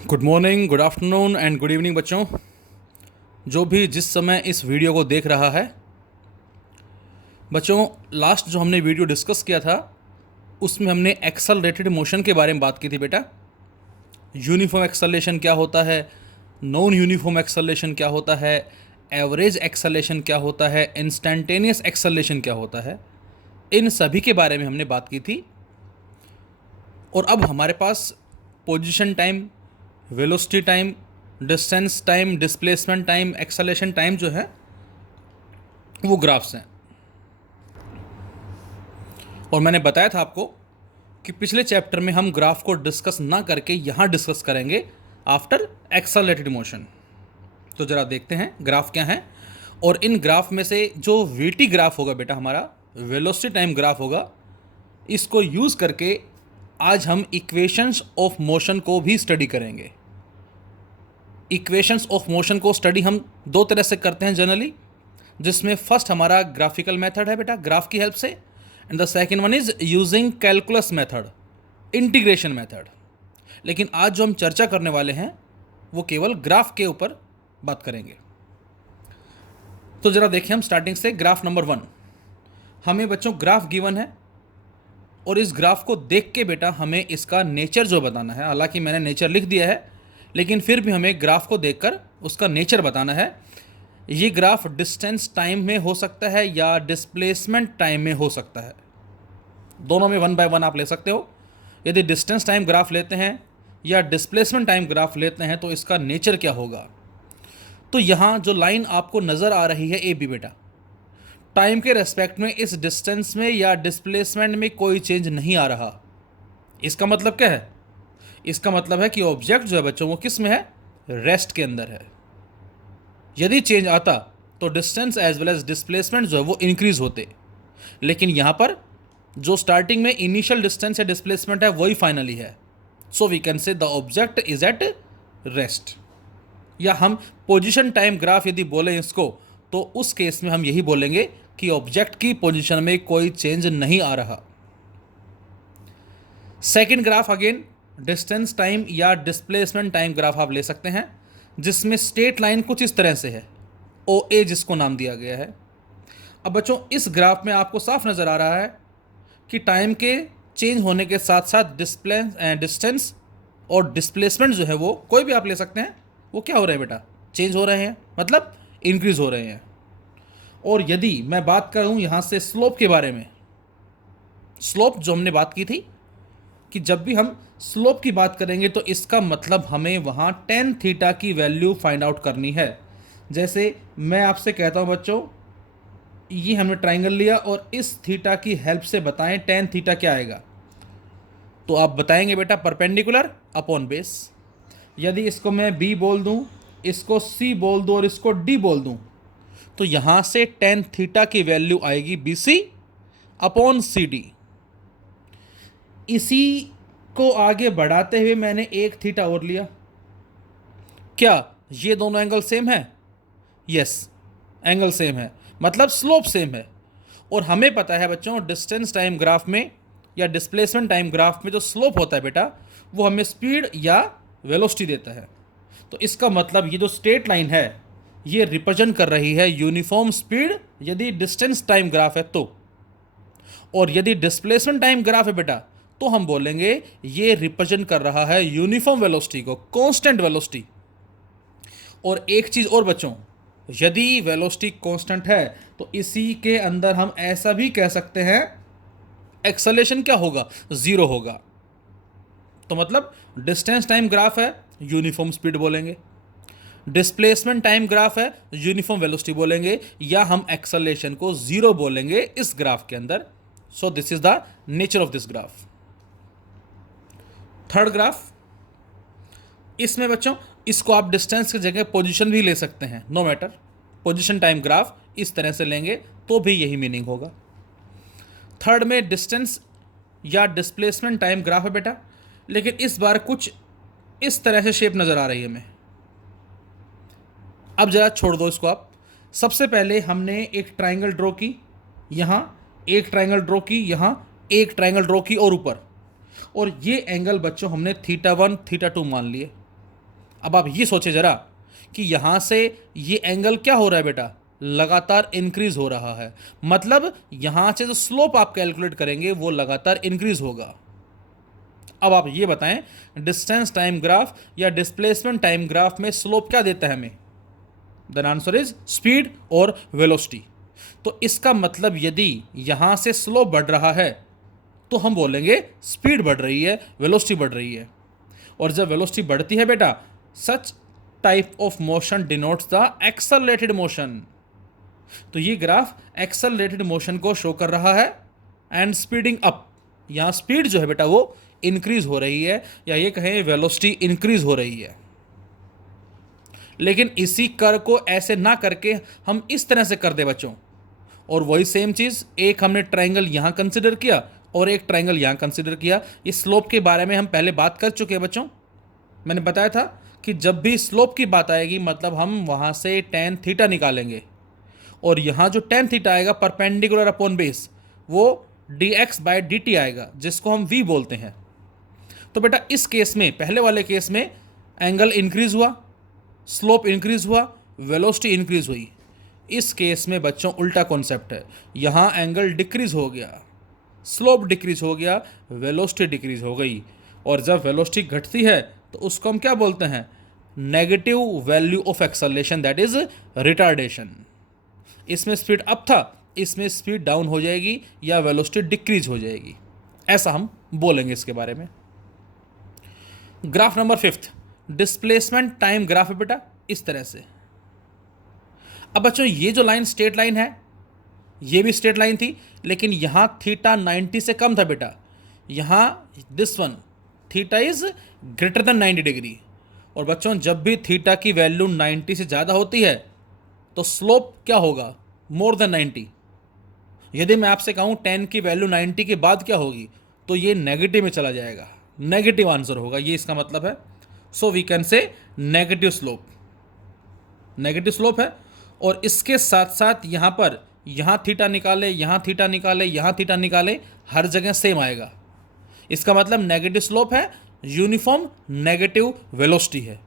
Good morning, good afternoon and good evening बच्चों। जो भी जिस समय इस वीडियो को देख रहा है बच्चों, लास्ट जो हमने वीडियो डिस्कस किया था उसमें हमने एक्सेलरेटेड मोशन के बारे में बात की थी बेटा। यूनिफॉर्म एक्सेलरेशन क्या होता है, नॉन यूनिफॉर्म एक्सेलरेशन क्या होता है, एवरेज एक्सेलरेशन क्या होता है, इंस्टेंटेनियस एक्सेलरेशन क्या होता है, इन सभी के बारे में हमने बात की थी। और अब हमारे पास position time, velocity time, distance time, displacement time, acceleration time जो है वो ग्राफ्स हैं। और मैंने बताया था आपको कि पिछले चैप्टर में हम ग्राफ को डिस्कस ना करके यहाँ डिस्कस करेंगे आफ्टर एक्सेलरेटेड मोशन। तो ज़रा देखते हैं ग्राफ क्या है। और इन ग्राफ में से जो वीटी ग्राफ होगा बेटा, हमारा वेलोसिटी टाइम ग्राफ होगा, इसको यूज़ करके आज हम इक्वेशंस ऑफ मोशन को भी स्टडी करेंगे। इक्वेशंस ऑफ मोशन को स्टडी हम दो तरह से करते हैं जनरली, जिसमें फर्स्ट हमारा ग्राफिकल मेथड है बेटा, ग्राफ की हेल्प से, and the second one is using calculus method, integration method. लेकिन आज जो हम चर्चा करने वाले हैं वो केवल ग्राफ के ऊपर बात करेंगे। तो ज़रा देखिए हम स्टार्टिंग से ग्राफ नंबर 1। हमें बच्चों ग्राफ गिवन है और इस ग्राफ को देख के बेटा हमें इसका नेचर जो बताना है। हालांकि मैंने नेचर लिख दिया है, लेकिन फिर भी हमें ग्राफ को देखकर उसका नेचर बताना है। ये ग्राफ डिस्टेंस टाइम में हो सकता है या डिस्प्लेसमेंट टाइम में हो सकता है। दोनों में 1 बाय 1 आप ले सकते हो। यदि डिस्टेंस टाइम ग्राफ लेते हैं या डिस्प्लेसमेंट टाइम ग्राफ लेते हैं तो इसका नेचर क्या होगा। तो यहाँ जो लाइन आपको नज़र आ रही है ए बी बेटा, टाइम के रेस्पेक्ट में इस डिस्टेंस में या डिस्प्लेसमेंट में कोई चेंज नहीं आ रहा। इसका मतलब क्या है? इसका मतलब है कि ऑब्जेक्ट जो है बच्चों वो किस में है? रेस्ट के अंदर है। यदि चेंज आता तो distance as well as displacement जो है वो इंक्रीज होते, लेकिन यहाँ पर जो स्टार्टिंग में इनिशियल डिस्टेंस या डिस्प्लेसमेंट है वही फाइनली है। So we can say the object is at rest. या हम पोजीशन टाइम ग्राफ यदि बोलें इसको, तो उस केस में हम यही बोलेंगे कि ऑब्जेक्ट की पोजीशन में कोई चेंज नहीं आ रहा। Second graph again distance time या डिस्प्लेसमेंट टाइम ग्राफ आप ले सकते हैं, जिसमें स्ट्रेट लाइन कुछ इस तरह से है, ओ ए जिसको नाम दिया गया है। अब बच्चों इस ग्राफ में आपको साफ नज़र आ रहा है कि टाइम के चेंज होने के साथ साथ डिस्टेंस और डिस्प्लेसमेंट जो है वो कोई भी आप ले सकते हैं, वो क्या हो रहे हैं बेटा? चेंज हो रहे हैं, मतलब इंक्रीज हो रहे हैं। और यदि मैं बात करूं यहाँ से स्लोप के बारे में, स्लोप जो हमने बात की थी कि जब भी हम स्लोप की बात करेंगे तो इसका मतलब हमें वहाँ टेन थीटा की वैल्यू फाइंड आउट करनी है। जैसे मैं आपसे कहता हूँ बच्चों, ये हमने ट्राइंगल लिया और इस थीटा की हेल्प से बताएं टेन थीटा क्या आएगा, तो आप बताएंगे बेटा परपेंडिकुलर अपॉन बेस। यदि इसको मैं बी बोल दूँ, इसको सी बोल दूँ और इसको डी बोल दूँ, तो यहाँ से टेन थीटा की वैल्यू आएगी B C upon C D. इसी को आगे बढ़ाते हुए मैंने एक थीटा और लिया। क्या ये दोनों एंगल सेम है? यस, एंगल सेम है, मतलब स्लोप सेम है। और हमें पता है बच्चों डिस्टेंस टाइम ग्राफ में या डिस्प्लेसमेंट टाइम ग्राफ में जो स्लोप होता है बेटा, वो हमें स्पीड या वेलोसिटी देता है। तो इसका मतलब ये जो स्ट्रेट लाइन है ये रिप्रेजेंट कर रही है यूनिफॉर्म स्पीड यदि डिस्टेंस टाइम ग्राफ है तो। और यदि डिस्प्लेसमेंट टाइम ग्राफ है बेटा, तो हम बोलेंगे ये रिप्रेजेंट कर रहा है यूनिफॉर्म वेलोसिटी को, कांस्टेंट वेलोसिटी। और एक चीज़ और बच्चों, यदि वेलोसिटी कांस्टेंट है तो इसी के अंदर हम ऐसा भी कह सकते हैं एक्सेलरेशन क्या होगा? जीरो होगा। तो मतलब डिस्टेंस टाइम ग्राफ है, यूनिफॉर्म स्पीड बोलेंगे। डिस्प्लेसमेंट टाइम ग्राफ है, यूनिफॉर्म वेलोसिटी बोलेंगे, या हम एक्सेलरेशन को जीरो बोलेंगे इस ग्राफ के अंदर। So this is the nature of this graph. Third graph, इसमें बच्चों इसको आप डिस्टेंस की जगह पोजीशन भी ले सकते हैं, no matter. Position time graph इस तरह से लेंगे तो भी यही मीनिंग होगा। थर्ड में डिस्टेंस या डिस्प्लेसमेंट टाइम ग्राफ है बेटा, लेकिन इस बार कुछ इस तरह से शेप नज़र आ रही है हमें। अब ज़रा छोड़ दो इसको आप। सबसे पहले हमने एक ट्राइंगल ड्रॉ की, यहाँ एक ट्राइंगल ड्रॉ की, यहाँ एक ट्राइंगल ड्रॉ की और ऊपर, और ये एंगल बच्चों हमने थीटा 1 थीटा 2 मान लिए। अब आप ये सोचे जरा कि यहाँ से ये एंगल क्या हो रहा है बेटा, लगातार इंक्रीज हो रहा है, मतलब यहाँ से जो स्लोप आप कैलकुलेट करेंगे वो लगातार इंक्रीज होगा। अब आप ये बताएं, डिस्टेंस टाइम ग्राफ या डिस्प्लेसमेंट टाइम ग्राफ में स्लोप क्या देता है हमें? द आंसर इज स्पीड और वेलोसिटी। तो इसका मतलब यदि यहां से स्लोप बढ़ रहा है तो हम बोलेंगे स्पीड बढ़ रही है, वेलोसिटी बढ़ रही है। और जब वेलोसिटी बढ़ती है बेटा, such type of motion denotes the accelerated motion. तो ये ग्राफ एक्सेलरेटेड मोशन को शो कर रहा है एंड स्पीडिंग अप। यहां स्पीड जो है बेटा वो इंक्रीज हो रही है, या ये कहें वेलोसिटी इंक्रीज हो रही है। लेकिन इसी कर को ऐसे ना करके हम इस तरह से कर दे बच्चों, और वही सेम चीज़, एक हमने ट्रायंगल यहाँ कंसिडर किया और एक ट्रायंगल यहाँ कंसिडर किया। इस स्लोप के बारे में हम पहले बात कर चुके हैं बच्चों। मैंने बताया था कि जब भी स्लोप की बात आएगी मतलब हम वहाँ से टेन थीटा निकालेंगे, और यहाँ जो टेन थीटा आएगा परपेंडिकुलर अपॉन बेस, वो dx बाय dt आएगा, जिसको हम v बोलते हैं। तो बेटा इस केस में, पहले वाले केस में एंगल इंक्रीज हुआ, स्लोप इंक्रीज हुआ, वेलोसिटी इंक्रीज हुई। इस केस में बच्चों उल्टा कॉन्सेप्ट है, यहाँ एंगल डिक्रीज हो गया, स्लोप डिक्रीज हो गया, वेलोसिटी डिक्रीज हो गई। और जब वेलोसिटी घटती है तो उसको हम क्या बोलते हैं? Negative value of acceleration, that is retardation. इसमें स्पीड अप था, इसमें स्पीड डाउन हो जाएगी या वेलोसिटी डिक्रीज हो जाएगी, ऐसा हम बोलेंगे इसके बारे में। Graph number 5, displacement time graph है बेटा, इस तरह से। अब बच्चों ये जो लाइन स्ट्रेट लाइन है, ये भी स्ट्रेट लाइन थी, लेकिन यहां थीटा 90 से कम था बेटा। यहां this one theta is greater than 90 degree. और बच्चों जब भी थीटा की वैल्यू 90 से ज़्यादा होती है तो स्लोप क्या होगा? More than 90। यदि मैं आपसे कहूं 10 की वैल्यू 90 के बाद क्या होगी, तो ये नेगेटिव में चला जाएगा, नेगेटिव आंसर होगा, ये इसका मतलब है। So we can say negative slope, negative slope है। और इसके साथ साथ यहाँ पर, यहाँ थीटा निकाले, यहाँ थीटा निकाले, यहाँ थीटा निकाले, हर जगह सेम आएगा। इसका मतलब नेगेटिव स्लोप है, यूनिफॉर्म नेगेटिव वेलोसिटी है,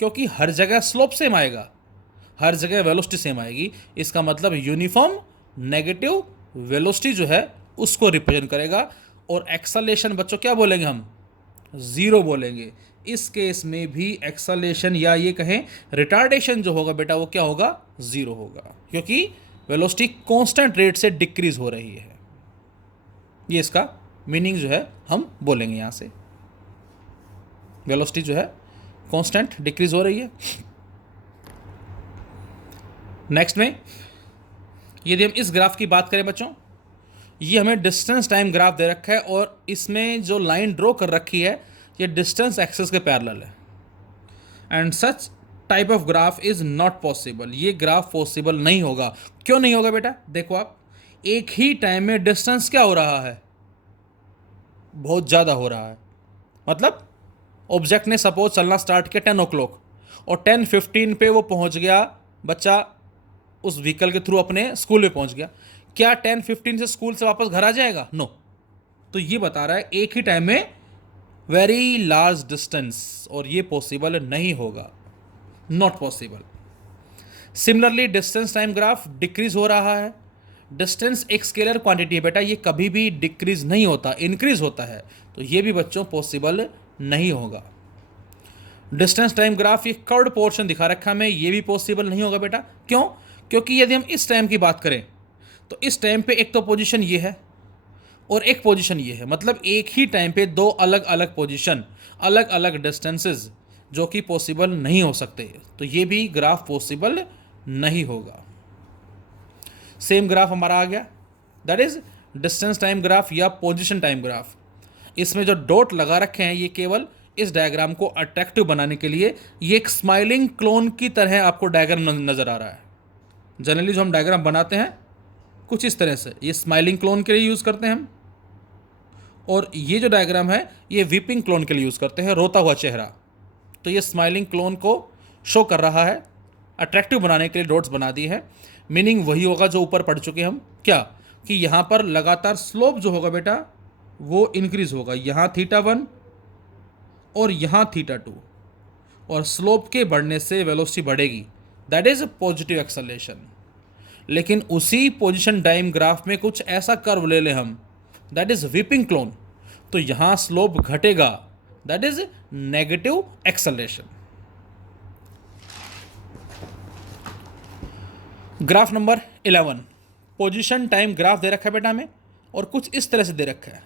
क्योंकि हर जगह स्लोप सेम आएगा, हर जगह वेलोसिटी सेम आएगी। इसका मतलब यूनिफॉर्म नेगेटिव वेलोसिटी जो है उसको रिप्रेजेंट करेगा। और एक्सेलरेशन बच्चों क्या बोलेंगे हम? ज़ीरो बोलेंगे। इस केस में भी एक्सेलरेशन या ये कहें रिटार्डेशन जो होगा बेटा वो क्या होगा? ज़ीरो होगा, क्योंकि वेलोसिटी कांस्टेंट रेट से डिक्रीज हो रही है। ये इसका मीनिंग जो है हम बोलेंगे यहाँ से, वेलोसिटी जो है कांस्टेंट डिक्रीज हो रही है। नेक्स्ट में यदि हम इस ग्राफ की बात करें बच्चों, ये हमें डिस्टेंस टाइम ग्राफ दे रखा है और इसमें जो लाइन ड्रॉ कर रखी है ये डिस्टेंस एक्सिस के पैरेलल है। And such type of graph is not possible. ये ग्राफ पॉसिबल नहीं होगा। क्यों नहीं होगा बेटा? देखो आप, एक ही टाइम में डिस्टेंस क्या हो रहा है? बहुत ज़्यादा हो रहा है। मतलब ऑब्जेक्ट ने सपोज चलना स्टार्ट किया 10 o'clock और 10:15 पे वो पहुंच गया, बच्चा उस व्हीकल के थ्रू अपने स्कूल में पहुंच गया। क्या 10:15 से स्कूल से वापस घर आ जाएगा? नो। तो ये बता रहा है एक ही टाइम में वेरी लार्ज डिस्टेंस, और ये पॉसिबल नहीं होगा, not possible. Similarly distance time graph decrease हो रहा है। डिस्टेंस एक स्केलर क्वांटिटी है बेटा, ये कभी भी डिक्रीज नहीं होता, इंक्रीज होता है। तो ये भी बच्चों पॉसिबल नहीं होगा। डिस्टेंस टाइम ग्राफ ये कर्व्ड पोर्शन दिखा रखा है हमें, ये भी पॉसिबल नहीं होगा बेटा। क्यों? क्योंकि यदि हम इस टाइम की बात करें तो इस टाइम पे एक तो पोजीशन ये है और एक पोजीशन ये है, मतलब एक ही टाइम पे दो अलग अलग पोजीशन, अलग अलग डिस्टेंसेस, जो कि पॉसिबल नहीं हो सकते। तो ये भी ग्राफ पॉसिबल नहीं होगा। सेम ग्राफ हमारा आ गया, that is distance time graph या पोजीशन टाइम ग्राफ। इसमें जो डॉट लगा रखे हैं ये केवल इस डायग्राम को अट्रैक्टिव बनाने के लिए, ये एक स्माइलिंग क्लोन की तरह आपको डायग्राम नज़र आ रहा है। जनरली जो हम डायग्राम बनाते हैं कुछ इस तरह से, ये स्माइलिंग क्लोन के लिए यूज़ करते हैं हम, और ये जो डायग्राम है ये वीपिंग क्लोन के लिए यूज़ करते हैं, रोता हुआ चेहरा। तो ये स्माइलिंग क्लोन को शो कर रहा है, अट्रैक्टिव बनाने के लिए डॉट्स बना दिए हैं। मीनिंग वही होगा जो ऊपर पढ़ चुके हम, क्या कि यहाँ पर लगातार स्लोप जो होगा बेटा वो इंक्रीज होगा। यहाँ θ1 और यहाँ θ2, और स्लोप के बढ़ने से वेलोसिटी बढ़ेगी, दैट इज पॉजिटिव एक्सेलरेशन। लेकिन उसी पोजीशन टाइम ग्राफ में कुछ ऐसा कर्व ले लें हम, दैट इज व्हिपिंग क्लोन, तो यहां स्लोप घटेगा, that is negative acceleration. Graph number 11, position time graph दे रखा है बेटा हमें, और कुछ इस तरह से दे रखा है।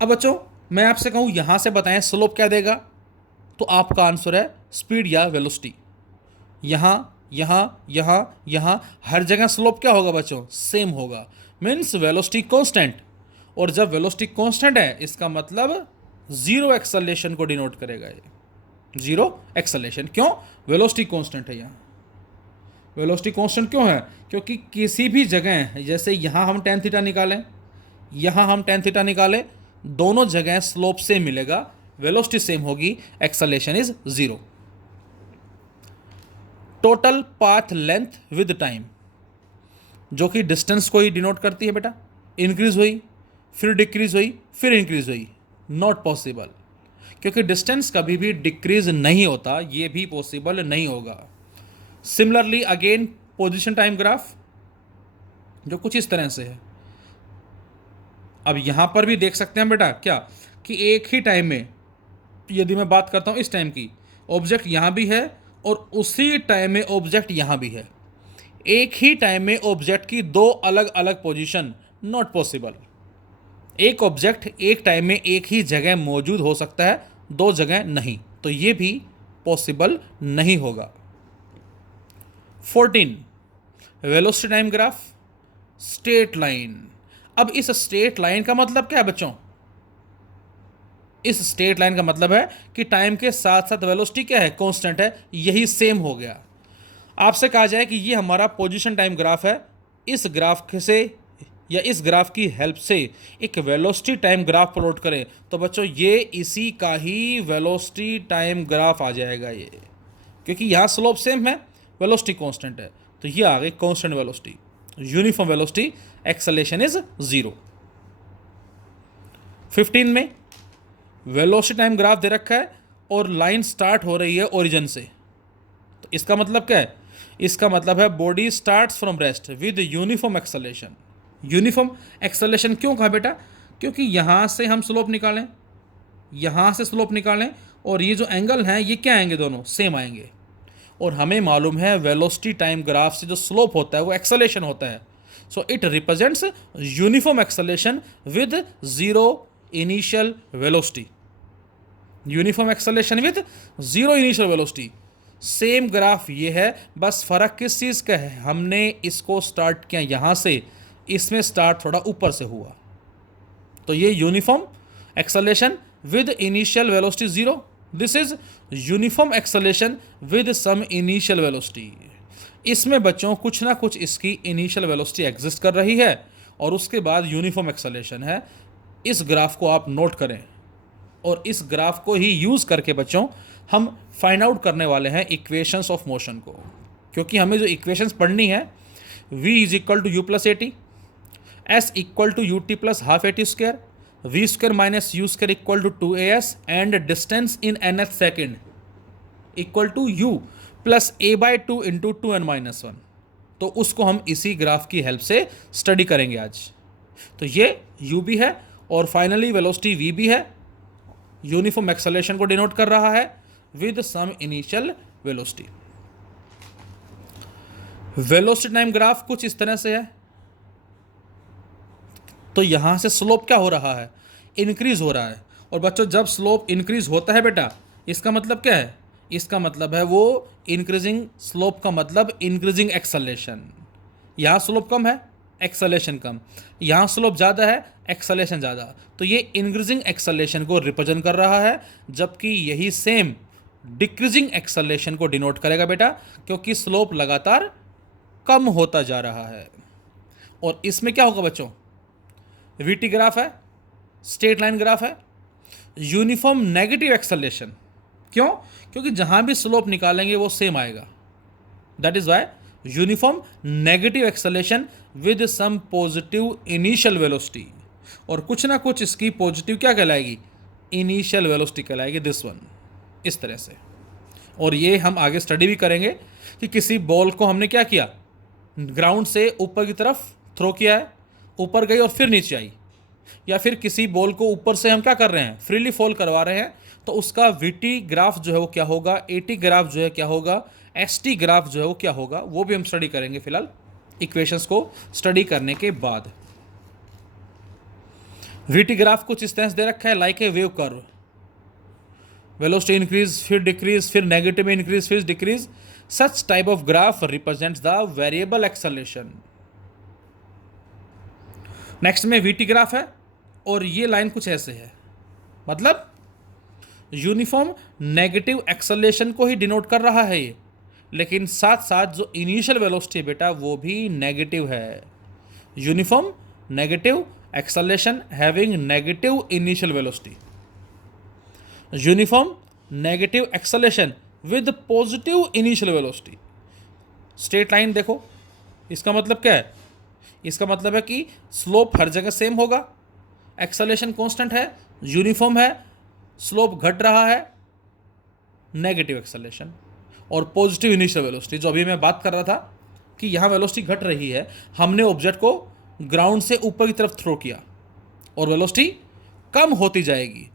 अब बच्चों मैं आपसे कहूं यहां से बताएं स्लोप क्या देगा, तो आपका आंसर है स्पीड या वेलोसिटी। यहां यहां यहां यहां हर जगह स्लोप क्या होगा बच्चों, सेम होगा, मीन्स वेलोसिटी कांस्टेंट। और जब वेलोसिटी कांस्टेंट है इसका मतलब जीरो एक्सेलरेशन को डिनोट करेगा, ये जीरो एक्सेलरेशन। क्यों, वेलोसिटी कांस्टेंट है। यहाँ वेलोसिटी कांस्टेंट क्यों है, क्योंकि किसी भी जगह, जैसे यहाँ हम tan थीटा निकालें, यहाँ हम tan थीटा निकालें, दोनों जगह स्लोप सेम मिलेगा, वेलोसिटी सेम होगी, acceleration is zero. Total path length with time, जो कि डिस्टेंस को ही डिनोट करती है बेटा, इंक्रीज हुई फिर डिक्रीज हुई फिर इंक्रीज हुई, नॉट पॉसिबल, क्योंकि डिस्टेंस कभी भी डिक्रीज नहीं होता, ये भी पॉसिबल नहीं होगा। Similarly again position time graph जो कुछ इस तरह से है। अब यहां पर भी देख सकते हैं बेटा क्या, कि एक ही टाइम में, यदि मैं बात करता हूं इस टाइम की, ऑब्जेक्ट यहां भी है और उसी टाइम में ऑब्जेक्ट यहां भी है। एक ही टाइम में ऑब्जेक्ट की दो अलग अलग पोजीशन, नॉट पॉसिबल। एक ऑब्जेक्ट एक टाइम में एक ही जगह मौजूद हो सकता है, दो जगह नहीं, तो ये भी पॉसिबल नहीं होगा। 14 velocity time graph, straight line. अब इस स्ट्रेट लाइन का मतलब क्या है बच्चों, इस स्ट्रेट लाइन का मतलब है कि टाइम के साथ साथ वेलोसिटी क्या है, कांस्टेंट है, यही सेम हो गया। आपसे कहा जाए कि ये हमारा पोजीशन टाइम ग्राफ है, इस ग्राफ से या इस ग्राफ की हेल्प से एक वेलोसिटी टाइम ग्राफ प्लॉट करें, तो बच्चों ये इसी का ही वेलोसिटी टाइम ग्राफ आ जाएगा ये, क्योंकि यहाँ स्लोप सेम है, वेलोसिटी कांस्टेंट है, तो ये आ गई constant velocity, uniform velocity, acceleration is zero. 15 में वेलोसिटी टाइम ग्राफ दे रखा है और लाइन स्टार्ट हो रही है ओरिजिन से, तो इसका मतलब क्या है, इसका मतलब है body starts from rest with uniform acceleration. Uniform acceleration क्यों कहा बेटा, क्योंकि यहाँ से हम स्लोप निकालें, यहाँ से स्लोप निकालें, और ये जो एंगल हैं ये क्या आएंगे, दोनों सेम आएंगे। और हमें मालूम है वेलोसिटी टाइम ग्राफ से जो स्लोप होता है वो एक्सेलरेशन होता है, so it represents uniform acceleration with zero initial velocity. Uniform acceleration with zero initial velocity, same graph ये है, बस फर्क किस चीज़ का है, हमने इसको स्टार्ट किया यहाँ से, इसमें स्टार्ट थोड़ा ऊपर से हुआ, तो ये uniform acceleration with initial velocity zero, this is uniform acceleration with some initial velocity. इसमें बच्चों कुछ ना कुछ इसकी इनिशियल वेलोसिटी एग्जिस्ट कर रही है और उसके बाद यूनिफॉर्म एक्सेलरेशन है। इस ग्राफ को आप नोट करें और इस ग्राफ को ही यूज़ करके बच्चों हम फाइंड आउट करने वाले हैं इक्वेशंस ऑफ मोशन को, क्योंकि हमें जो इक्वेशंस पढ़नी है, v is equal to you plus A t, S equal to u t plus half a t square, v square minus u square equal to 2as, and distance in nth second equal to you plus a by two into 2n-1, तो उसको हम इसी graph की help से study करेंगे आज। तो ये u भी है और फाइनली वेलोसिटी v भी है, यूनिफॉर्म एक्सेलरेशन को डिनोट कर रहा है with some initial velocity. Velocity time graph कुछ इस तरह से है, तो यहां से स्लोप क्या हो रहा है, इंक्रीज हो रहा है। और बच्चों जब स्लोप इंक्रीज होता है बेटा, इसका मतलब क्या है, इसका मतलब है वो इंक्रीजिंग स्लोप का मतलब इंक्रीजिंग एक्सेलरेशन। यहाँ स्लोप कम है, एक्सेलरेशन कम, यहाँ स्लोप ज़्यादा है, एक्सेलरेशन ज़्यादा, तो ये इंक्रीजिंग एक्सेलरेशन को रिप्रेजेंट कर रहा है, जबकि यही सेम डिक्रीजिंग एक्सेलरेशन को डिनोट करेगा बेटा, क्योंकि स्लोप लगातार कम होता जा रहा है। और इसमें क्या होगा बच्चों, वीटी ग्राफ है, स्ट्रेट लाइन ग्राफ है, यूनिफॉर्म नेगेटिव एक्सेलरेशन। क्यों, क्योंकि जहां भी स्लोप निकालेंगे वो सेम आएगा, that is why uniform negative acceleration with some positive initial velocity, और कुछ ना कुछ इसकी पॉजिटिव क्या कहलाएगी, इनिशियल वेलोसिटी कहलाएगी, दिस वन। इस तरह से। और ये हम आगे स्टडी भी करेंगे कि किसी बॉल को हमने क्या किया, ग्राउंड से ऊपर की तरफ थ्रो किया है, ऊपर गई और फिर नीचे आई, या फिर किसी बॉल को ऊपर से हम क्या कर रहे हैं, फ्रीली फॉल करवा रहे हैं, तो उसका वीटी ग्राफ जो है वो क्या होगा, एटी ग्राफ जो है क्या होगा, एसटी ग्राफ जो है वो क्या होगा, वो भी हम स्टडी करेंगे फिलहाल इक्वेशंस को स्टडी करने के बाद। वीटी ग्राफ कुछ इस तरह से दे रखा है, like a wave curve, velocity increase फिर डिक्रीज, फिर नेगेटिव में इंक्रीज फिर decrease, such type of graph represents the variable acceleration. Next में वीटी ग्राफ है और ये लाइन कुछ ऐसे है, मतलब यूनिफॉर्म नेगेटिव एक्सेलरेशन को ही डिनोट कर रहा है ये, लेकिन साथ साथ जो इनिशियल वेलोसिटी बेटा वो भी नेगेटिव है। Uniform negative acceleration having negative initial velocity, uniform negative acceleration with positive initial velocity. Straight line देखो, इसका मतलब क्या है, इसका मतलब है कि स्लोप हर जगह सेम होगा, एक्सेलरेशन कांस्टेंट है, यूनिफॉर्म है, स्लोप घट रहा है, नेगेटिव एक्सेलरेशन और पॉजिटिव इनिशियल वेलोसिटी। जो अभी मैं बात कर रहा था कि यहाँ वेलोसिटी घट रही है, हमने ऑब्जेक्ट को ग्राउंड से ऊपर की तरफ थ्रो किया और वेलोसिटी कम होती जाएगी,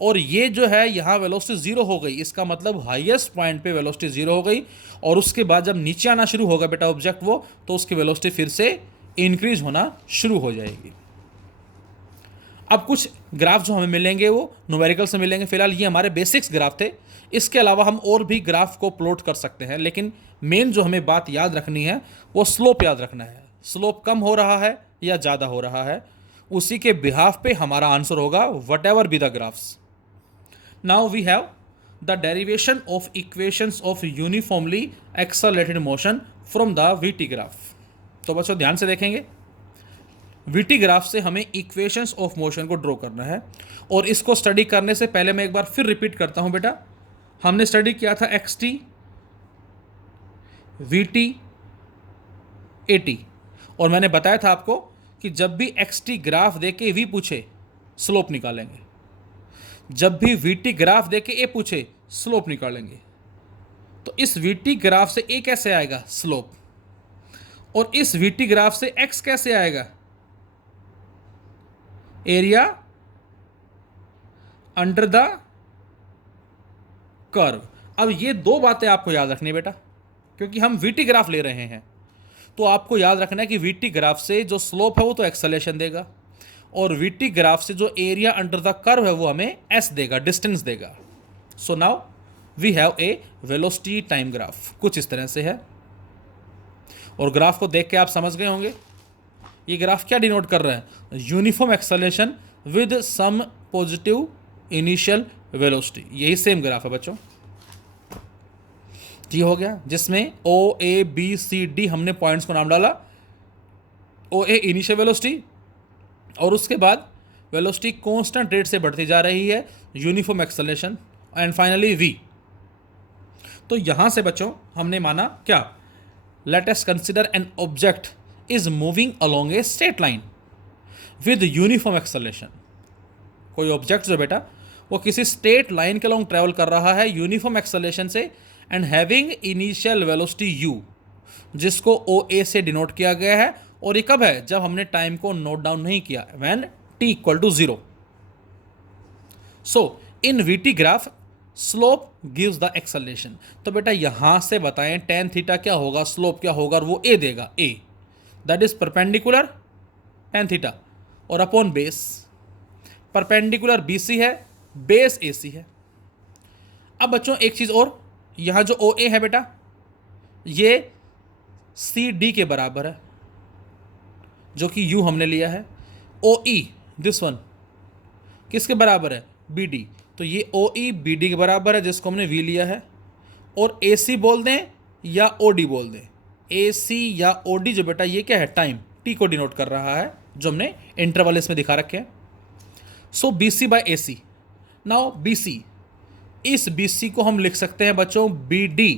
और ये जो है यहाँ वेलोसिटी जीरो हो गई, इसका मतलब हाईएस्ट पॉइंट पे वेलोसिटी जीरो हो गई, और उसके बाद जब नीचे आना शुरू होगा बेटा ऑब्जेक्ट वो, तो उसकी वेलोसिटी फिर से इंक्रीज होना शुरू हो जाएगी। अब कुछ ग्राफ जो हमें मिलेंगे वो न्यूमेरिकल से मिलेंगे, फिलहाल ये हमारे बेसिक्स ग्राफ थे, इसके अलावा हम और भी ग्राफ को प्लॉट कर सकते हैं, लेकिन मेन जो हमें बात याद रखनी है वो स्लोप याद रखना है। स्लोप कम हो रहा है या ज़्यादा हो रहा है, उसी के बिहाफ पे हमारा आंसर होगा whatever be the graphs. Now we have the derivation of equations of uniformly accelerated motion from the VT graph. तो बच्चों ध्यान से देखेंगे, वीटी ग्राफ से हमें इक्वेशंस ऑफ मोशन को ड्रॉ करना है, और इसको स्टडी करने से पहले मैं एक बार फिर रिपीट करता हूं बेटा, हमने स्टडी किया था x T, we T, A T, और मैंने बताया था आपको कि जब भी एक्स टी ग्राफ दे के वी पूछे स्लोप निकालेंगे, जब भी वी टी ग्राफ दे के ए पूछे स्लोप निकालेंगे। तो इस वी टी ग्राफ से ए कैसे आएगा, स्लोप, और इस वी टी ग्राफ से एक्स कैसे आएगा, एरिया अंडर द कर्व। अब ये दो बातें आपको याद रखनी है बेटा, क्योंकि हम वीटी ग्राफ ले रहे हैं, तो आपको याद रखना है कि वीटी ग्राफ से जो स्लोप है वो तो एक्सेलरेशन देगा, और वीटी ग्राफ से जो एरिया अंडर द कर्व है वो हमें एस देगा, डिस्टेंस देगा। So now we have a velocity time graph, कुछ इस तरह से है, और ग्राफ को देख के आप समझ गए होंगे ये ग्राफ क्या डिनोट कर रहा है, uniform acceleration with some positive initial velocity. यही सेम ग्राफ है बच्चों, ये हो गया, जिसमें O A B C D हमने पॉइंट्स को नाम डाला। ओ ए इनिशियल वेलोसिटी, और उसके बाद वेलोसिटी कांस्टेंट रेट से बढ़ती जा रही है, uniform acceleration, and finally v. तो यहां से बच्चों हमने माना क्या, let us consider an object is moving along a straight line with uniform acceleration। कोई ऑब्जेक्ट जो बेटा वो किसी स्ट्रेट लाइन के लॉन्ग ट्रेवल कर रहा है यूनिफॉर्म एक्सेलरेशन से, and having initial velocity u, जिसको ओ ए से डिनोट किया गया है, और ये कब है, जब हमने टाइम को नोट डाउन नहीं किया, when t equal to 0। So in VT graph slope gives the acceleration. तो बेटा यहां से बताएं tan थीटा क्या होगा, स्लोप क्या होगा, और वो a देगा, a that is perpendicular tan theta और अपॉन बेस। परपेंडिकुलर BC है, बेस AC है। अब बच्चों एक चीज और, यहां जो OA है बेटा ये CD के बराबर है, जो कि U हमने लिया है। OE दिस वन किसके बराबर है, BD, तो ये OE BD के बराबर है, जिसको हमने V लिया है। और AC बोल दें या OD बोल दें, AC या OD जो बेटा ये क्या है, टाइम T को डिनोट कर रहा है, जो हमने इंटरवल इसमें दिखा रखे हैं। So BC by AC। Now BC, इस BC को हम लिख सकते हैं बच्चों BD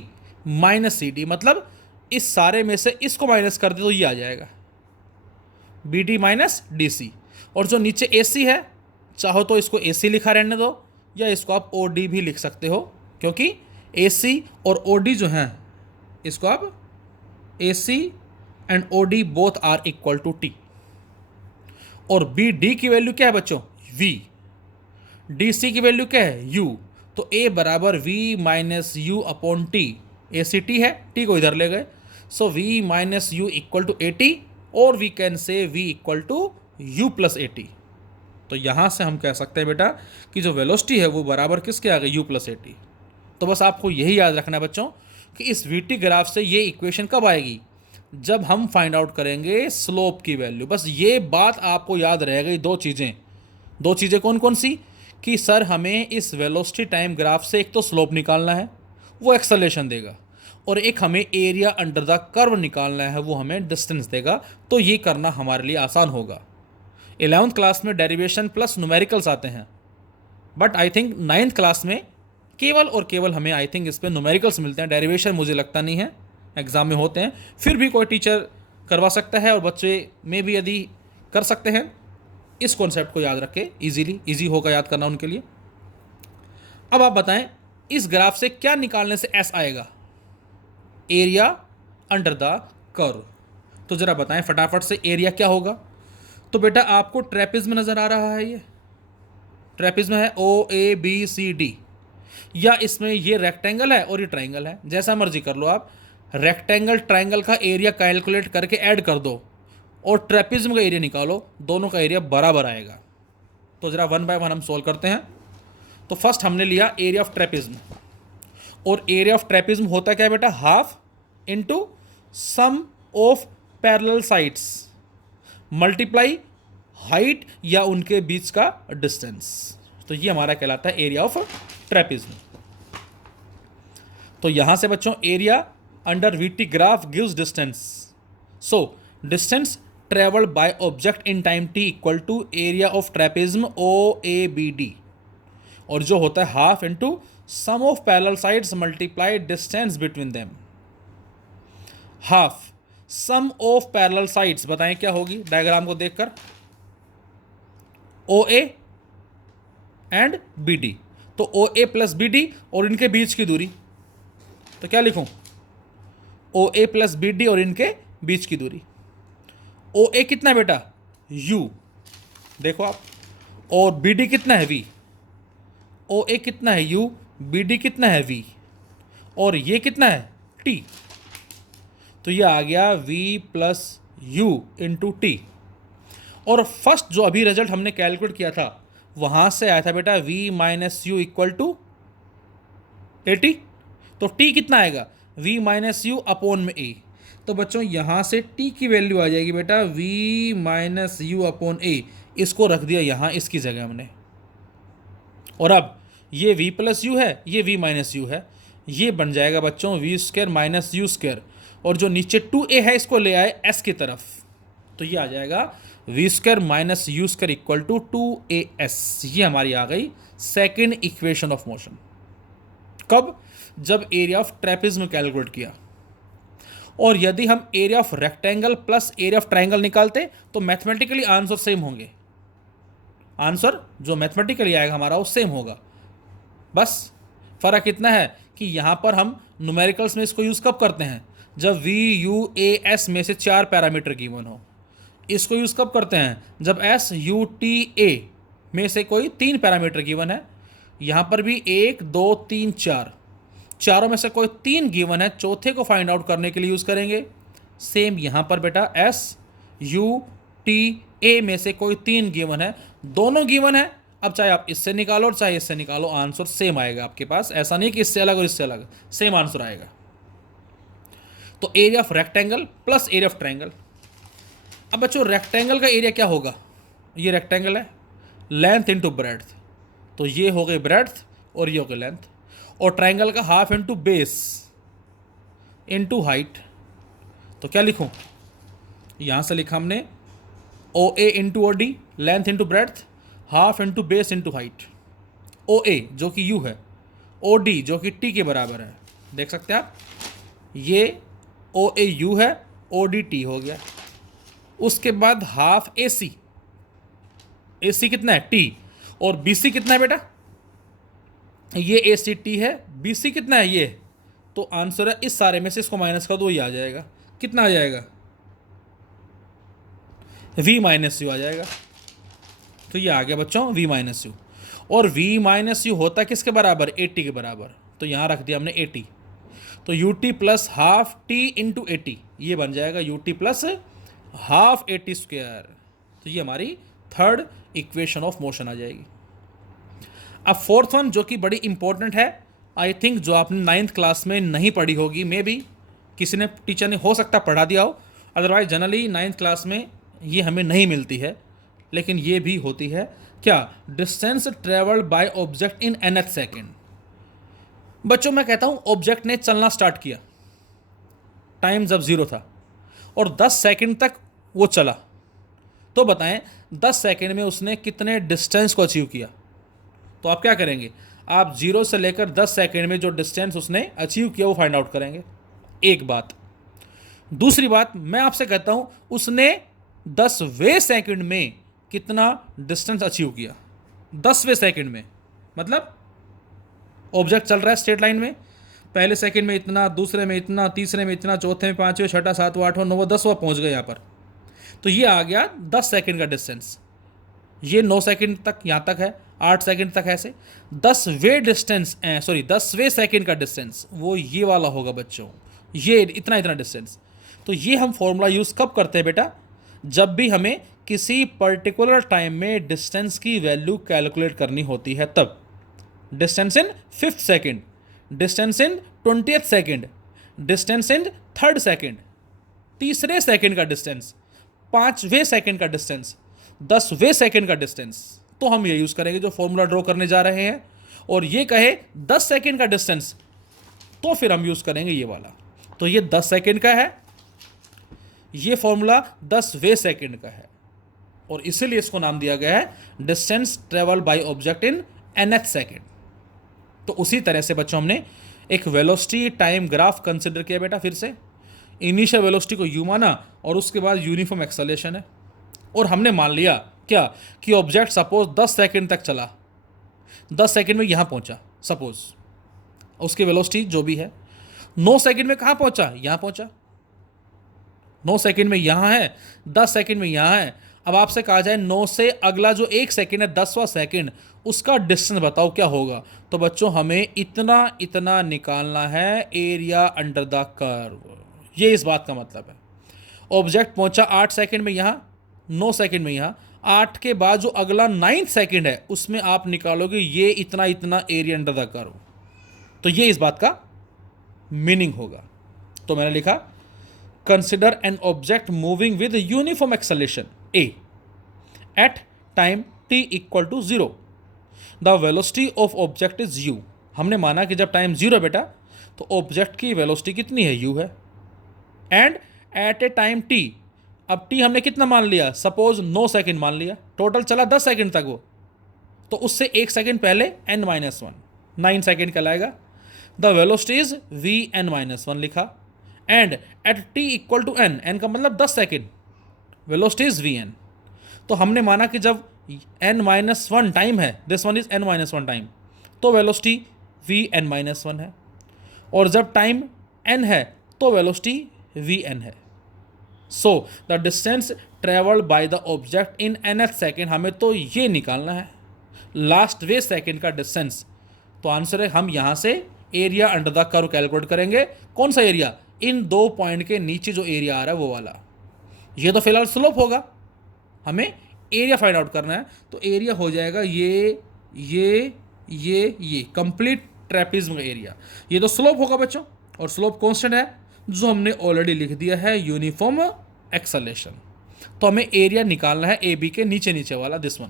माइनस CD, मतलब इस सारे में से इसको माइनस कर दे तो ये आ जाएगा BD माइनस DC। और जो नीचे AC है, चाहो तो इसको AC लिखा रहने दो, या इसको आप OD भी लिख सकते हो, क्योंकि ए सी और ओ डी जो हैं, इसको आप A C and O D both are equal to T. और बी डी की वैल्यू क्या है बच्चों? वी। डी सी की वैल्यू क्या है? यू। तो ए बराबर V minus you upon T. A C T है, टी को इधर ले गए, so V minus you equal to A T, और we can say V equal to you plus A T. तो यहाँ से हम कह सकते हैं बेटा कि जो वेलोसिटी है वो बराबर किसके आ गई? You plus A T. तो बस आपको यही याद रखना है बच्चों कि इस वी टी ग्राफ से ये इक्वेशन कब आएगी? जब हम फाइंड आउट करेंगे स्लोप की वैल्यू। बस ये बात आपको याद रह गई। दो चीज़ें कौन कौन सी? कि सर हमें इस वेलोसिटी टाइम ग्राफ से एक तो स्लोप निकालना है, वो एक्सेलरेशन देगा, और एक हमें एरिया अंडर द कर्व निकालना है, वो हमें डिस्टेंस देगा। तो ये करना हमारे लिए आसान होगा। 11th क्लास में डेरिवेशन प्लस न्यूमेरिकल्स आते हैं, but I think 9th class में केवल और केवल हमें आई थिंक इस पर न्यूमेरिकल्स मिलते हैं। डेरिवेशन मुझे लगता नहीं है एग्ज़ाम में होते हैं, फिर भी कोई टीचर करवा सकता है और बच्चे में भी यदि कर सकते हैं। इस कॉन्सेप्ट को याद रखें, इजी होगा याद करना उनके लिए। अब आप बताएं इस ग्राफ से क्या निकालने से एस आएगा? Area under the curve. तो जरा बताएं फटाफट से एरिया क्या होगा? तो बेटा आपको ट्रेपेज़्म नज़र आ रहा है, ये ट्रेपेज़्म है ओ ए बी सी डी, या इसमें ये रेक्टेंगल है और ये ट्राइंगल है, जैसा मर्जी कर लो आप। रेक्टेंगल ट्राइंगल का एरिया कैलकुलेट करके ऐड कर दो और ट्रेपेज़्म का एरिया निकालो, दोनों का एरिया बराबर आएगा। तो ज़रा वन बाय वन हम सॉल्व करते हैं। तो फर्स्ट हमने लिया एरिया ऑफ ट्रेपेज़्म, और एरिया ऑफ ट्रेपेज़्म होता क्या है बेटा? Half into sum of parallel sides multiply height या उनके बीच का डिस्टेंस। तो ये हमारा कहलाता है एरिया ऑफ ट्रेपेज़्म। तो यहां से बच्चों area under V T graph gives distance. So distance travelled by object in time T equal to area of trapezium O A B D, और जो होता है half into sum of parallel sides multiply distance between them. Half sum of parallel sides बताएं क्या होगी diagram को देखकर? O A and B D. तो O A plus B D और इनके बीच की दूरी, तो क्या लिखूं? ओ ए प्लस बी डी और इनके बीच की दूरी। ओ ए कितना है बेटा? यू, देखो आप, और बी डी कितना है? वी। ओ ए कितना है? यू। बी डी कितना है? वी। और ये कितना है? टी। तो ये आ गया v plus you into T. और फर्स्ट जो अभी रिजल्ट हमने कैलकुलेट किया था वहां से आया था बेटा v minus you equal to 80। तो t कितना आएगा? v माइनस यू अपॉन में a। तो बच्चों यहां से t की वैल्यू आ जाएगी बेटा v minus you upon a। इसको रख दिया यहां इसकी जगह हमने, और अब ये v प्लस यू है, ये v माइनस यू है, ये बन जाएगा बच्चों v square minus u square, और जो नीचे 2a है इसको ले आए s की तरफ, तो ये आ जाएगा v square minus u square equal to 2as। ये हमारी आ गई सेकेंड इक्वेशन ऑफ मोशन। कब? जब एरिया ऑफ ट्रेपेज़्म कैलकुलेट किया। और यदि हम area of rectangle plus area of triangle निकालते तो मैथमेटिकली आंसर सेम होंगे। आंसर जो मैथमेटिकली आएगा हमारा वो सेम होगा। बस फ़र्क इतना है कि यहाँ पर हम न्यूमेरिकल्स में इसको यूज़ कब करते हैं? जब v u a s में से 4 पैरामीटर गिवन हो। इसको यूज़ कब करते हैं? जब s u t a में से कोई 3 पैरामीटर गिवन है। यहाँ पर भी 1 2 3 4, चारों में से कोई 3 गिवन है, चौथे को फाइंड आउट करने के लिए यूज़ करेंगे। सेम यहाँ पर बेटा s u t a में से कोई 3 गिवन है, दोनों गिवन है। अब चाहे आप इससे निकालो और चाहे इससे निकालो, आंसर सेम आएगा आपके पास। ऐसा नहीं कि इससे अलग और इससे अलग, सेम आंसर आएगा। तो area of rectangle plus area of triangle. अब बच्चों रेक्टेंगल का एरिया क्या होगा? ये रेक्टेंगल है, लेंथ इंटू ब्रेड्थ, तो ये हो गई ब्रेड्थ और ये हो गई लेंथ। और ट्रायंगल का half into base into height. तो क्या लिखूं? यहाँ से लिखा हमने O A into O D, length into breadth, half into base into height. O A जो कि यू है, ओ डी जो कि टी के बराबर है, देख सकते हैं आप, ये ओ ए यू है, ओ डी टी हो गया। उसके बाद हाफ ए सी, ए सी कितना है? टी। और बी सी कितना है बेटा? ये ए सी टी है, बी सी कितना है ये, तो आंसर है इस सारे में से इसको माइनस कर दो, ये आ जाएगा, कितना आ जाएगा, v माइनस यू आ जाएगा। तो ये आ गया बच्चों v माइनस यू, और v माइनस यू होता है किसके बराबर, 80 के बराबर, तो यहाँ रख दिया हमने 80, तो you t plus half T into 80, ये बन जाएगा you t plus half 80 square. तो ये हमारी थर्ड इक्वेशन ऑफ मोशन आ जाएगी। अब फोर्थ वन जो कि बड़ी इंपॉर्टेंट है, आई थिंक जो आपने 9th क्लास में नहीं पढ़ी होगी, मे बी किसी ने टीचर ने हो सकता पढ़ा दिया हो, अदरवाइज जनरली 9th क्लास में ये हमें नहीं मिलती है, लेकिन ये भी होती है क्या, distance travelled by object in nth second. बच्चों मैं कहता हूँ ऑब्जेक्ट ने चलना स्टार्ट किया, टाइम जब 0 था, और 10 सेकेंड तक वो चला, तो बताएं 10 सेकेंड में उसने कितने डिस्टेंस को अचीव किया। तो आप क्या करेंगे, आप 0 से लेकर 10 सेकेंड में जो डिस्टेंस उसने अचीव किया वो फाइंड आउट करेंगे, एक बात। दूसरी बात मैं आपसे कहता हूं उसने 10वें सेकंड में कितना डिस्टेंस अचीव किया, 10वें सेकंड में, मतलब ऑब्जेक्ट चल रहा है स्ट्रेट लाइन में, पहले सेकंड में इतना, दूसरे में इतना, तीसरे में इतना, चौथे में, पांचवें, छठा, सातवां, आठवां, नौवां, 10वां पहुंच गए यहाँ पर, तो ये आ गया 10 सेकंड का डिस्टेंस। ये 9 सेकंड तक यहाँ तक है, 8 सेकंड तक ऐसे, 10वें सेकंड का डिस्टेंस वो ये वाला होगा बच्चों, ये इतना इतना डिस्टेंस। तो ये हम फॉर्मूला यूज़ कब करते हैं बेटा, जब भी हमें किसी पर्टिकुलर टाइम में डिस्टेंस की वैल्यू कैलकुलेट करनी होती है तब। Distance in 5th second, distance in 20th second, distance in 3rd second, तीसरे सेकंड का डिस्टेंस, 5वें सेकंड का डिस्टेंस, 10वें सेकंड का डिस्टेंस, तो हम ये यूज़ करेंगे जो फॉर्मूला ड्रॉ करने जा रहे हैं, और ये कहे 10 सेकंड का डिस्टेंस, तो फिर हम यूज़ करेंगे ये वाला। तो ये 10 सेकंड का है, ये फॉर्मूला 10वें सेकंड का है, और इसीलिए इसको नाम दिया गया है distance travel by object in nth second. तो उसी तरह से बच्चों हमने एक वेलोसिटी टाइम ग्राफ कंसिडर किया बेटा, फिर से इनिशियल वेलोसिटी को u माना, और उसके बाद यूनिफॉर्म एक्सेलरेशन है, और हमने मान लिया क्या कि ऑब्जेक्ट सपोज 10 सेकंड तक चला, 10 सेकंड में यहाँ पहुँचा सपोज, उसकी वेलोसिटी जो भी है, 9 सेकंड में कहाँ पहुँचा, यहाँ पहुँचा, 9 सेकंड में यहाँ है, 10 सेकंड में यहाँ है। अब आपसे कहा जाए 9 से अगला जो 1 सेकंड है, 10वां सेकंड, उसका डिस्टेंस बताओ क्या होगा, तो बच्चों हमें इतना इतना निकालना है एरिया अंडर द कर्व, ये इस बात का मतलब है। ऑब्जेक्ट पहुंचा 8 सेकंड में यहाँ, 9 सेकंड में यहाँ, 8 के बाद जो अगला 9th सेकंड है उसमें आप निकालोगे ये इतना इतना एरिया अंडर द कर्व, तो ये इस बात का मीनिंग होगा। तो मैंने लिखा consider an object moving with uniform acceleration a at time t equal to 0, the velocity of object is u। हमने माना कि जब टाइम 0 बेटा तो ऑब्जेक्ट की वेलोसिटी कितनी है, u है, and at a time t, अब t हमने कितना मान लिया, सपोज 9 सेकंड मान लिया, टोटल चला 10 सेकंड तक वो, तो उससे 1 सेकंड पहले n-1 9 सेकंड कहलाएगा, द वेलोसिटी इज v(n-1) लिखा, and at t equal to n, n का मतलब 10 सेकंड, वेलोसिटी इज vn। तो हमने माना कि जब n-1 टाइम है, this one is n-1 time, तो वेलोसिटी vn-1 है, और जब टाइम n है तो वेलोसिटी vn है। So the distance travelled by the object in nth second, हमें तो ये निकालना है लास्ट वे सेकेंड का डिस्टेंस। तो आंसर है हम यहाँ से area under the curve calculate करेंगे। कौन सा एरिया, इन 2 पॉइंट के नीचे जो एरिया आ रहा है वो वाला, ये तो फिलहाल स्लोप होगा, हमें एरिया फाइंड आउट करना है, तो एरिया हो जाएगा ये कंप्लीट ट्रेपेजियम का एरिया, ये तो स्लोप होगा बच्चों, और स्लोप कांस्टेंट है जो हमने ऑलरेडी लिख दिया है यूनिफॉर्म एक्सेलरेशन। तो हमें एरिया निकालना है ए बी के नीचे नीचे वाला, this one.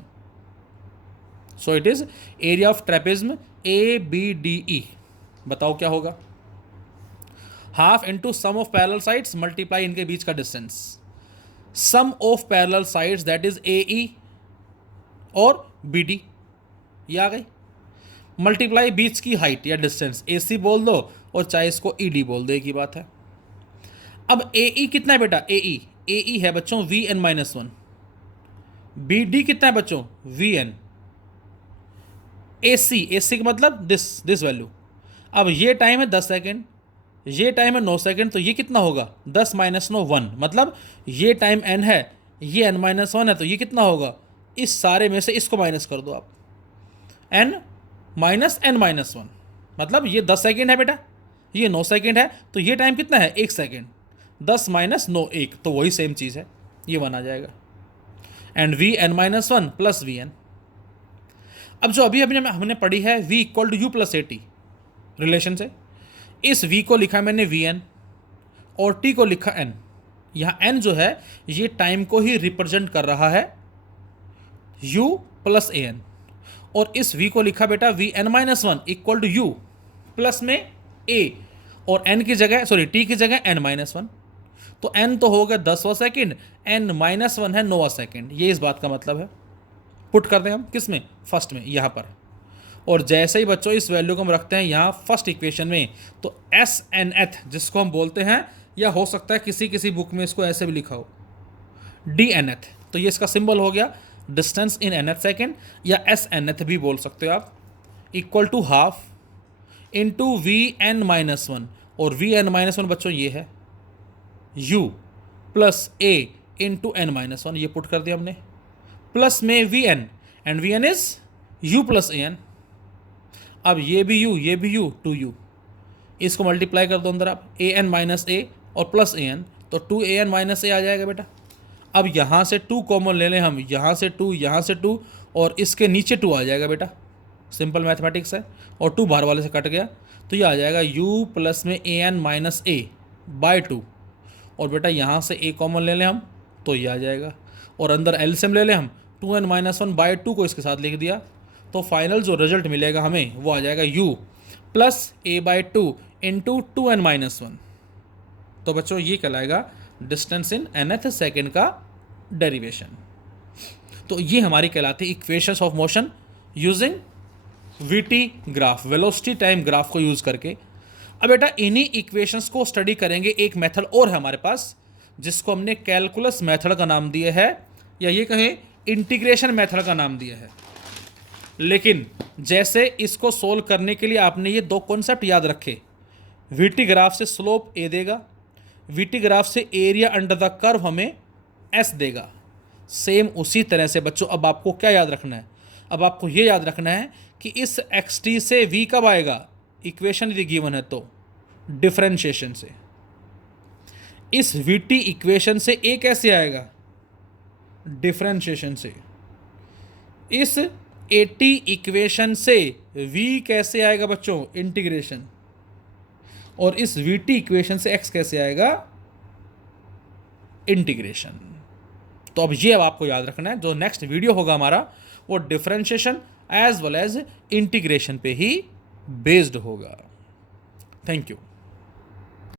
So it is area of trapezium A B D E, बताओ क्या होगा, half into sum of parallel sides multiply इनके बीच का distance, sum of parallel sides that is A E और बी डी, ये आ गई, मल्टीप्लाई बीच की हाइट या डिस्टेंस, ए सी बोल दो और चाहे इसको ई डी बोल दो, एक ही बात है। अब ए ई कितना है बेटा, ए ई है बच्चों vn-1, बी डी कितना है बच्चों, vn, AC का मतलब दिस वैल्यू। अब ये टाइम है 10 सेकेंड, ये टाइम है 9 सेकेंड, तो ये कितना होगा 10 माइनस 9 1, मतलब ये टाइम n है, ये n माइनस 1 है, तो ये कितना होगा, इस सारे में से इसको माइनस कर दो आप, n माइनस n माइनस 1, मतलब ये 10 सेकेंड है बेटा, ये 9 सेकेंड है, तो ये टाइम कितना है 1 सेकेंड, 10 माइनस 9 1, तो वही सेम चीज़ है, ये 1 आ जाएगा। And v n minus 1 plus v n. अब जो अभी अभी हमने पढ़ी है v equal to you plus A t relation से, इस v को लिखा मैंने वी एन और t को लिखा n। यहाँ n जो है ये टाइम को ही रिप्रेजेंट कर रहा है, u प्लस ए एन, और इस v को लिखा बेटा v n minus 1 equal to you plus में a, और n की जगह t की जगह n माइनस 1, तो n तो हो गया 10वां सेकेंड, n माइनस 1 है 9वां सेकेंड, ये इस बात का मतलब है। पुट कर दें हम किस में, फर्स्ट में यहाँ पर, और जैसे ही बच्चों इस वैल्यू को हम रखते हैं यहाँ फर्स्ट इक्वेशन में, तो एस एन एथ जिसको हम बोलते हैं, या हो सकता है किसी किसी बुक में इसको ऐसे भी लिखा हो डी एन एथ, तो ये इसका सिंबल हो गया distance in nth second, या एस एन एथ भी बोल सकते हो आप, equal to half into v n minus 1, और वी एन माइनस 1 बच्चों ये है u plus a into n minus 1, ये पुट कर दिया हमने, प्लस में v n, and v n is u plus a n. अब ये भी u, ये भी u, 2u, इसको मल्टीप्लाई कर दो अंदर आप, ए एन माइनस ए और प्लस ए एन, तो 2 ए एन माइनस ए आ जाएगा बेटा। अब यहाँ से 2 कॉमन ले लें हम, यहाँ से 2, यहाँ से 2, और इसके नीचे 2 आ जाएगा बेटा, सिंपल मैथमेटिक्स है, और 2 बाहर वाले से कट गया, तो ये आ जाएगा u प्लस में A N minus A bye 2, और बेटा यहाँ से a कॉमन ले लें हम, तो ये आ जाएगा, और अंदर एलसीएम ले लें हम, 2n माइनस 1 बाय 2 को इसके साथ लिख दिया, तो फाइनल जो रिजल्ट मिलेगा हमें वो आ जाएगा u प्लस ए बाय 2 इंटू 2n माइनस 1। तो बच्चों ये कहलाएगा डिस्टेंस इन nth सेकेंड का डेरिवेशन। तो ये हमारी कहलाती है equations of motion using VT graph, velocity time graph को यूज़ करके। अब बेटा इन्हीं इक्वेशंस को स्टडी करेंगे, एक मेथड और है हमारे पास जिसको हमने कैलकुलस मेथड का नाम दिया है, या ये कहें इंटीग्रेशन मेथड का नाम दिया है। लेकिन जैसे इसको सोल्व करने के लिए आपने ये 2 कॉन्सेप्ट याद रखे, वीटी ग्राफ से स्लोप ए देगा, वीटी ग्राफ से एरिया अंडर द कर्व हमें एस देगा। सेम उसी तरह से बच्चों अब आपको क्या याद रखना है, अब आपको ये याद रखना है कि इस एक्स टी से वी कब आएगा, इक्वेशन यदि गिवन है तो डिफरेंशिएशन से। इस वी टी इक्वेशन से ए कैसे आएगा, डिफरेंशिएशन से। इस ए टी इक्वेशन से वी कैसे आएगा बच्चों, इंटीग्रेशन। और इस वी टी इक्वेशन से एक्स कैसे आएगा, इंटीग्रेशन। तो अब आपको याद रखना है, जो नेक्स्ट वीडियो होगा हमारा वो differentiation as well as integration पे ही बेस्ड होगा। Thank you.